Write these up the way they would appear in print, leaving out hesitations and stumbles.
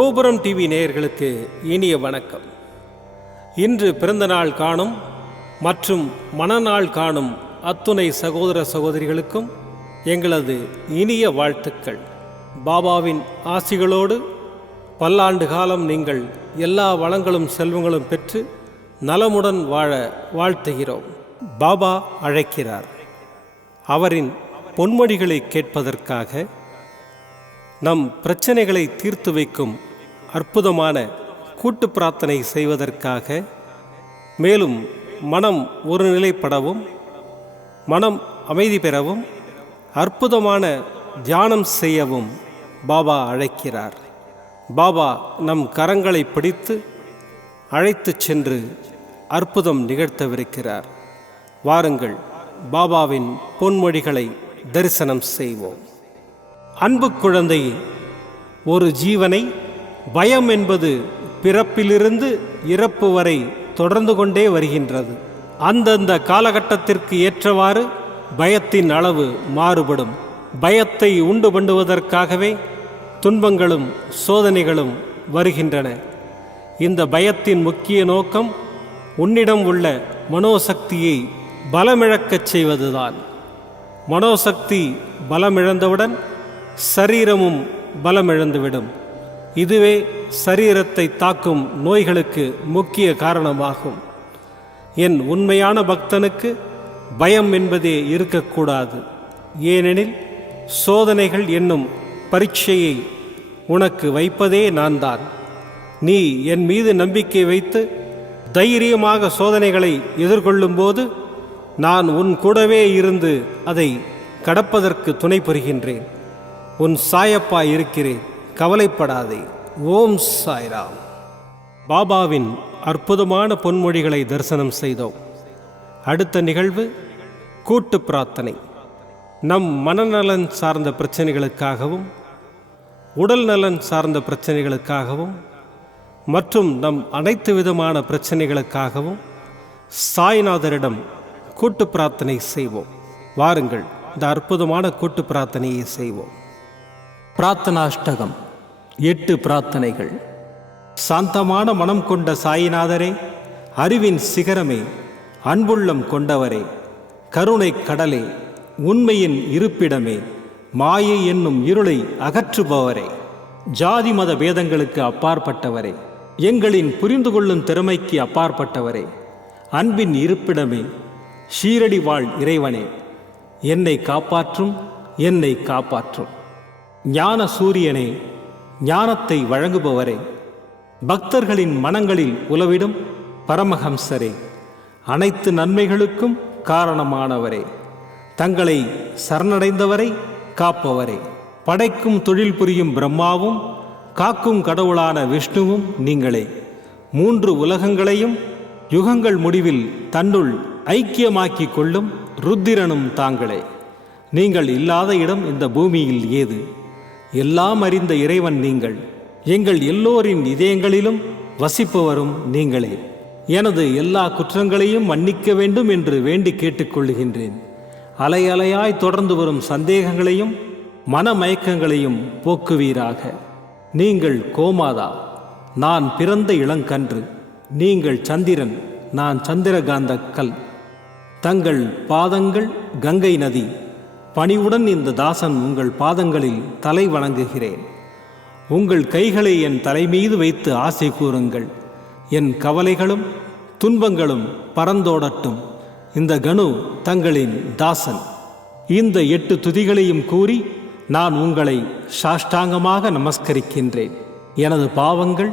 கோபுரம் டிவி நேயர்களுக்கு இனிய வணக்கம். இன்று பிறந்தநாள் காணும் மற்றும் மணநாள் காணும் அத்துணை சகோதர சகோதரிகளுக்கும் எங்களது இனிய வாழ்த்துக்கள். பாபாவின் ஆசிகளோடு பல்லாண்டு காலம் நீங்கள் எல்லா வளங்களும் செல்வங்களும் பெற்று நலமுடன் வாழ வாழ்த்துகிறோம். பாபா அழைக்கிறார். அவரின் பொன்மொழிகளை கேட்பதற்காக, நம் பிரச்சனைகளை தீர்த்து வைக்கும் அற்புதமான கூட்டு பிரார்த்தனை செய்வதற்காக, மேலும் மனம் ஒருநிலைப்படவும் மனம் அமைதி பெறவும் அற்புதமான தியானம் செய்யவும் பாபா அழைக்கிறார். பாபா நம் கரங்களை பிடித்து அழைத்து சென்று அற்புதம் நிகழ்த்தவிருக்கிறார். வாருங்கள், பாபாவின் பொன்மொழிகளை தரிசனம் செய்வோம். அன்பு குழந்தையே, ஒரு ஜீவனை பயம் என்பது பிறப்பிலிருந்து இறப்பு வரை தொடர்ந்து கொண்டே வருகின்றது. அந்தந்த காலகட்டத்திற்கு ஏற்றவாறு பயத்தின் அளவு மாறுபடும். பயத்தை உண்டு பண்ணுவதற்காகவே துன்பங்களும் சோதனைகளும் வருகின்றன. இந்த பயத்தின் முக்கிய நோக்கம் உன்னிடம் உள்ள மனோசக்தியை பலமிழக்கச் செய்வதுதான். மனோசக்தி பலமிழந்தவுடன் சரீரமும் பலமிழந்துவிடும். இதுவே சரீரத்தை தாக்கும் நோய்களுக்கு முக்கிய காரணமாகும். என் உண்மையான பக்தனுக்கு பயம் என்பதே இருக்கக்கூடாது. ஏனெனில் சோதனைகள் என்னும் பரீட்சையை உனக்கு வைப்பதே நான் தான். நீ என் மீது நம்பிக்கை வைத்து தைரியமாக சோதனைகளை எதிர்கொள்ளும்போது நான் உன் கூடவே இருந்து அதை கடப்பதற்கு துணை புரிகின்றேன். உன் சாயப்பா இருக்கிறேன், கவலைப்படாதே. ஓம் சாய்ராம். பாபாவின் அற்புதமான பொன்மொழிகளை தரிசனம் செய்தோம். அடுத்த நிகழ்வு கூட்டு பிரார்த்தனை. நம் மனநலன் சார்ந்த பிரச்சனைகளுக்காகவும் உடல் நலன் சார்ந்த பிரச்சனைகளுக்காகவும் மற்றும் நம் அனைத்து விதமான பிரச்சனைகளுக்காகவும் சாய்நாதரிடம் கூட்டு பிரார்த்தனை செய்வோம். வாருங்கள், இந்த அற்புதமான கூட்டு பிரார்த்தனையை செய்வோம். பிரார்த்தனாஷ்டகம். 8 பிரார்த்தனைகள். சாந்தமான மனம் கொண்ட சாயிநாதரே, அறிவின் சிகரமே, அன்புள்ளம் கொண்டவரே, கருணை கடலே, உண்மையின் இருப்பிடமே, மாயை என்னும் இருளை அகற்றுபவரே, ஜாதி மத பேதங்களுக்கு அப்பாற்பட்டவரே, எங்களின் புரிந்து கொள்ளும் திறமைக்கு அப்பாற்பட்டவரே, அன்பின் இருப்பிடமே, ஷீரடி வாழ் இறைவனே, என்னை காப்பாற்றும், என்னை காப்பாற்றும். ஞான சூரியனே, ஞானத்தை வழங்குபவரே, பக்தர்களின் மனங்களில் உலவிடும் பரமஹம்சரே, அனைத்து நன்மைகளுக்கும் காரணமானவரே, தங்களை சரணடைந்தவரை காப்பவரே, படைக்கும் தொழில் புரியும் பிரம்மாவும் காக்கும் கடவுளான விஷ்ணுவும் நீங்களே, 3 உலகங்களையும் யுகங்கள் முடிவில் தன்னுள் ஐக்கியமாக்கிக் கொள்ளும் ருத்திரனும் தாங்களே. நீங்கள் இல்லாத இடம் இந்த பூமியில் ஏது? எல்லாம் அறிந்த இறைவன் நீங்கள். எங்கள் எல்லோரின் இதயங்களிலும் வசிப்பவரும் நீங்களே. எனது எல்லா குற்றங்களையும் மன்னிக்க வேண்டும் என்று வேண்டி கேட்டுக்கொள்ளுகின்றேன். அலை அலையாய் தொடர்ந்து வரும் சந்தேகங்களையும் மனமயக்கங்களையும் போக்குவீராக. நீங்கள் கோமாதா, நான் பிறந்த இளங்கன்று. நீங்கள் சந்திரன், நான் சந்திரகாந்த கல். தங்கள் பாதங்கள் கங்கை நதி. பணிவுடன் இந்த தாசன் உங்கள் பாதங்களில் தலை வணங்குகிறேன். உங்கள் கைகளை என் தலைமீது வைத்து ஆசை கூறுங்கள். என் கவலைகளும் துன்பங்களும் பறந்தோடட்டும். இந்த கணு தங்களின் தாசன். இந்த 8 துதிகளையும் கூறி நான் உங்களை சாஷ்டாங்கமாக நமஸ்கரிக்கின்றேன். எனது பாவங்கள்,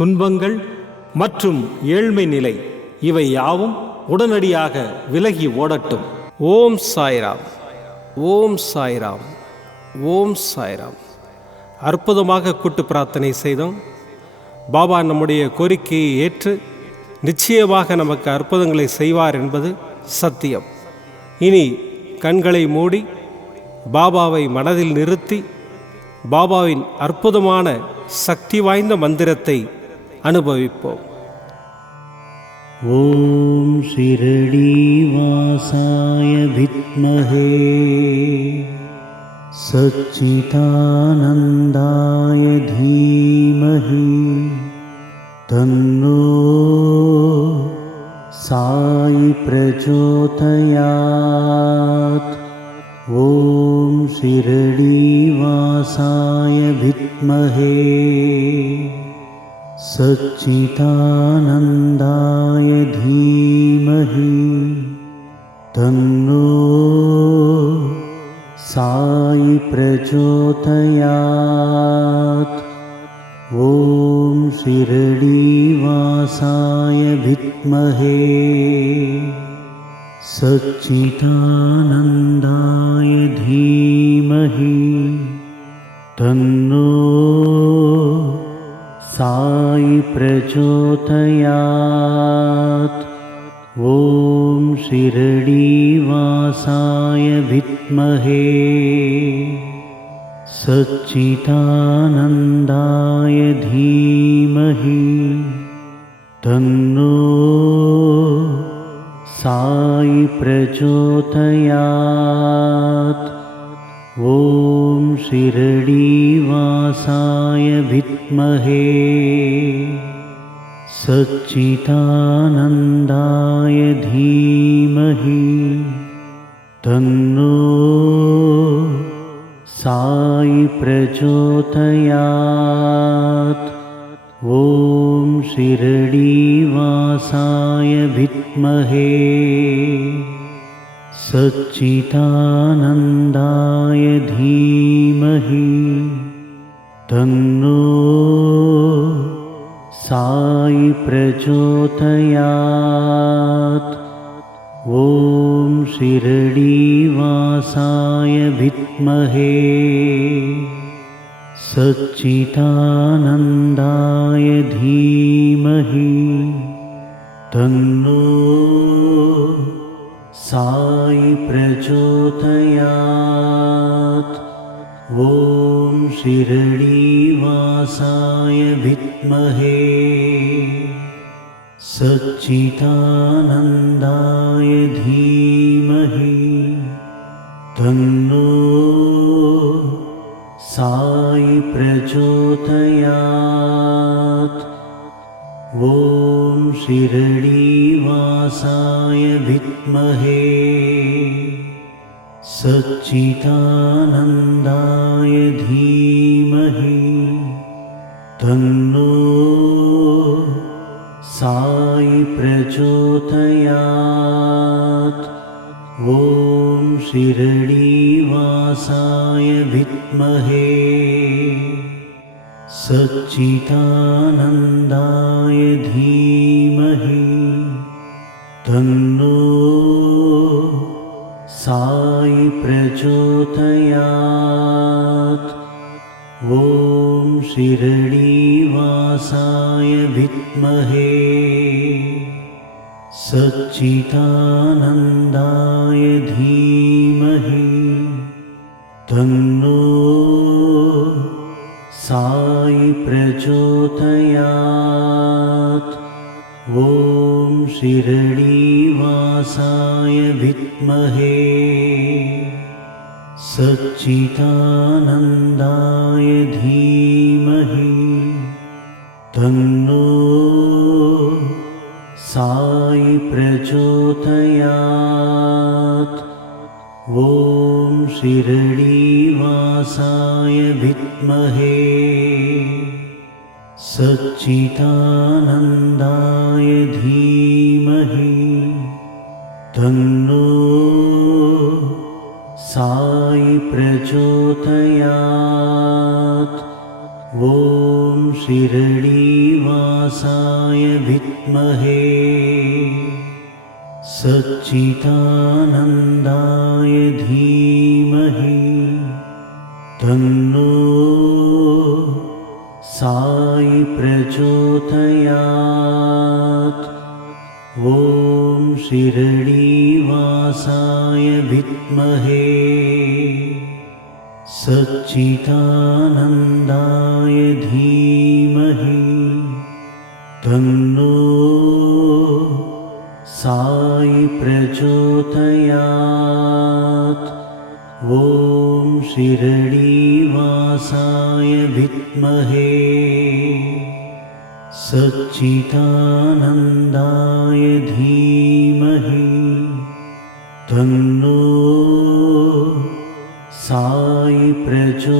துன்பங்கள் மற்றும் ஏழ்மை நிலை இவை யாவும் உடனடியாக விலகி ஓடட்டும். ஓம் சாய்ராம், ஓம் சாய்ராம், ஓம் சாய்ராம். அற்புதமாக கூட்டு பிரார்த்தனை செய்தோம். பாபா நம்முடைய கோரிக்கையை ஏற்று நிச்சயமாக நமக்கு அற்புதங்களை செய்வார் என்பது சத்தியம். இனி கண்களை மூடி பாபாவை மனதில் நிறுத்தி பாபாவின் அற்புதமான சக்தி வாய்ந்த மந்திரத்தை அனுபவிப்போம். ஓம் ஷிரடி வாசாய வித்மஹே सच्चिदानन्दाय धीमहि तन्नो साई प्रचोदयात्। ॐ शिरडीवासाय विद्महे सच्चिदानन्दाय धीमहि तन्नो साई प्रचोदयात्। ॐ शिरडीवासाय विद्महे सच्चिदानन्दाय धीमहि तन्नो साई प्रचोदयात्। ॐ शिरडीवासाय विद्महे सच्चिदानन्दाय धीमहि तन्नो साई प्रचोदयात्। ॐ शिरडीवासाय विद्महे सच्चिदानन्दाय धीमहि तन्नो साई प्रचोदयात्। ॐ शिरडीवासाय विद्महे सच्चिदानन्दाय धीमहि तन्नो साई प्रचोदयात्। ॐ शिरडीवासाय विद्महे सच्चिदानन्दाय धीमहि तन्नो साई प्रचोदयात्। ॐ शिरडीवासाय विद्महे सच्चिदानन्दाय धीमहि तन्नो साई प्रचोदयात्। ॐ शिरडीवासाय विद्महे सच्चिदानन्दाय धीमहि तन्नो साई प्रचोदयात्। ॐ शिरडीवासाय विद्महे सच्चिदानन्दाय धीमहि तन्नो साई प्रचोदयात्। ॐ शिरडीवासाय विद्महे सच्चिदानन्दाय धीमहि तन्नो साई प्रचोदयात्। ॐ शिरडीवासाय विद्महे सच्चिदानन्दाय धीमहि तन्नो साई प्रचोदयात्। ॐ शिरडीवासाय विद्महे सच्चिदानन्दाय धीमहि तन्नो साई प्रचोदयात्। ॐ शिरडीवासाय विद्महे सच्चिदानन्दाय धीमहि तन्नो साई प्रचोदयात्। ॐ शिरडीवासाय विद्महे सच्चिदानन्दाय धीमहि तन्नो साई प्रचोदयात्। ॐ शिरडीवासाय विद्महे सच्चिदानन्दाय धीमहि तन्नो साई प्रचोदयात्।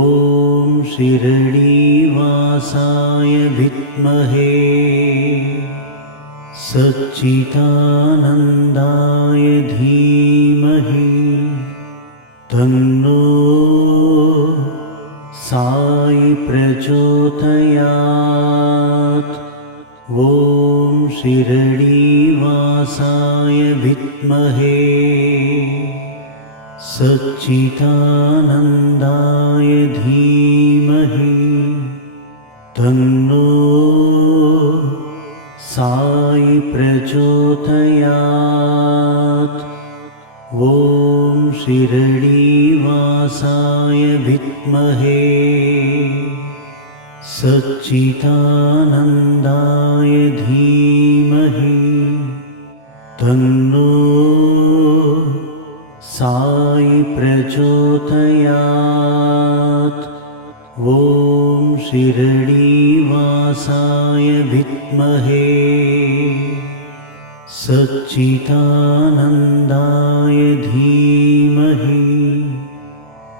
ॐ शिरडीवासाय विद्महे सच्चिदानन्दाय धीमहि तन्नो साई प्रचोदयात्। ॐ शिरडीवासाय विद्महे सच्चिदानन्दाय धीमहि तन्नो साई प्रचोदयात्। ॐ शिरडीवासाय विद्महे सच्चिदानन्दाय धीमहि तन्नो साई प्रचोदयात्। ॐ शिरडीवासाय विद्महे सच्चिदानन्दाय धीमहि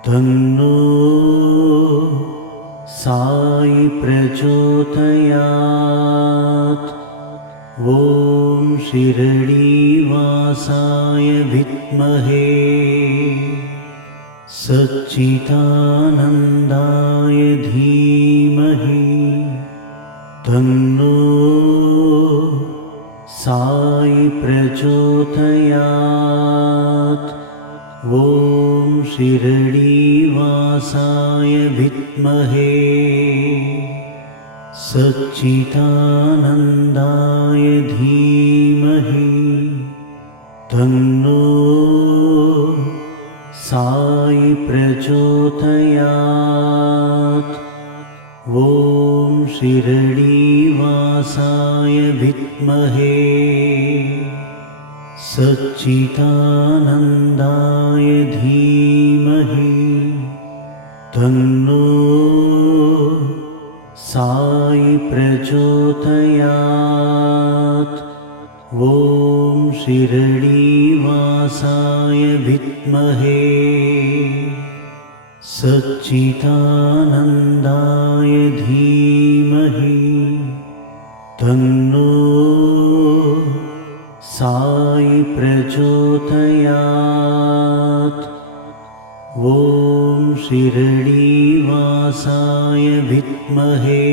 तन्नो साई प्रचोदयात्। ॐ शिरडीवासाय विद्महे सच्चिदानन्दाय धीमहि तन्नो साई प्रचोदयात्। ॐ शिरडीवासाय विद्महे सच्चिदानन्दाय धीमहि तन्नो साई प्रचोदयात्। ॐ शिरडीवासाय विद्महे सच्चिदानन्दाय धीमहि तन्नो साई प्रचोदयात्। ॐ शिरडीवासाय विद्महे सच्चिदानन्दाय धीमहि तन्नो साई प्रचोदयात्। ॐ शिरडीवासाय विद्महे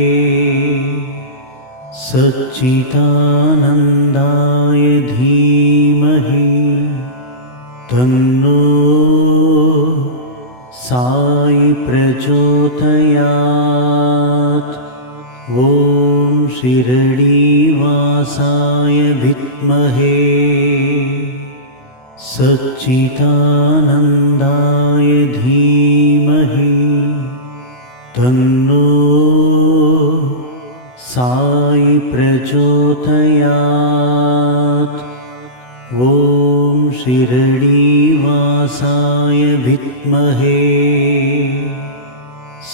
सच्चिदानन्दाय धीमहि तन्नो साई प्रचोदयात्। ॐ शिरडीवासाय विद्महे सच्चिदानन्दाय धीमहि तन्नो साई प्रचोदयात्। ॐ शिरडीवासाय विद्महे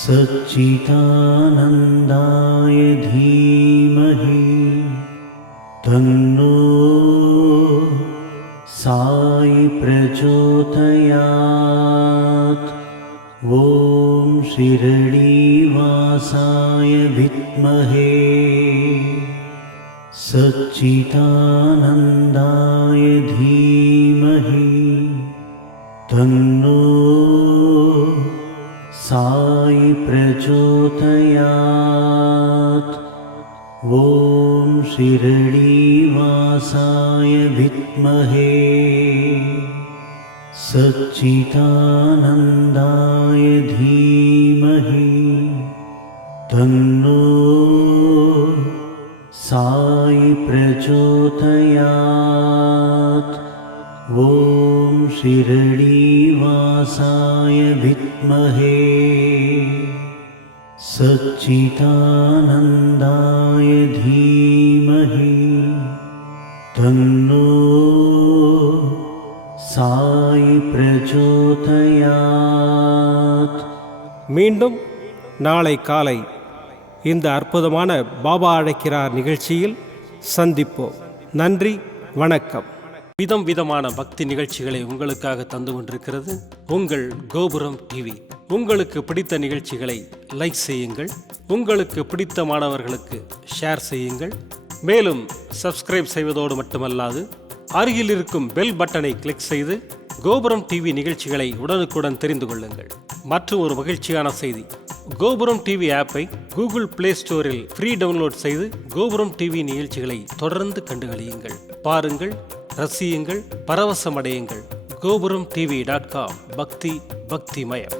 सच्चिदानन्दाय धीमहि तन्नो साई प्रचोदयात्। ॐ शिरडीवासाय विद्महे सच्चिदानन्दाय धीमहि तन्नो साई प्रचोदयात्। ॐ शिरडीवासाय विद्महे सच्चिदानन्दाय धीमहि तन्नो साई प्रचोदयात्। ॐ शिरडीवासाय विद्महे सच्चिदानन्दाय धीमहि तन्नो साई प्रचोदयात्। மீண்டும் நாளை காலை இந்த அற்புதமான பாபா அழைக்கிறார் நிகழ்ச்சியில் சந்திப்போம். நன்றி, வணக்கம். விதம் விதமான பக்தி நிகழ்ச்சிகளை உங்களுக்காக தந்து கொண்டிருக்கிறது உங்கள் கோபுரம் டிவி. உங்களுக்கு பிடித்த நிகழ்ச்சிகளை லைக் செய்யுங்கள், உங்களுக்கு பிடித்த மாணவர்களுக்கு ஷேர் செய்யுங்கள். மேலும் சப்ஸ்கிரைப் செய்வதோடு மட்டுமல்லாது அருகில் இருக்கும் பெல் பட்டனை கிளிக் செய்து கோபுரம் டிவி நிகழ்ச்சிகளை உடனுக்குடன் தெரிந்து கொள்ளுங்கள். மற்றும் ஒரு மகிழ்ச்சியான செய்தி, கோபுரம் டிவி ஆப்பை கூகுள் பிளே ஸ்டோரில் ஃப்ரீ டவுன்லோட் செய்து கோபுரம் டிவி நிகழ்ச்சிகளை தொடர்ந்து கண்டுகளியுங்கள், பாருங்கள், ரசியுங்கள், பரவசமடையுங்கள். gopuramtv.com. பக்தி பக்திமயம்.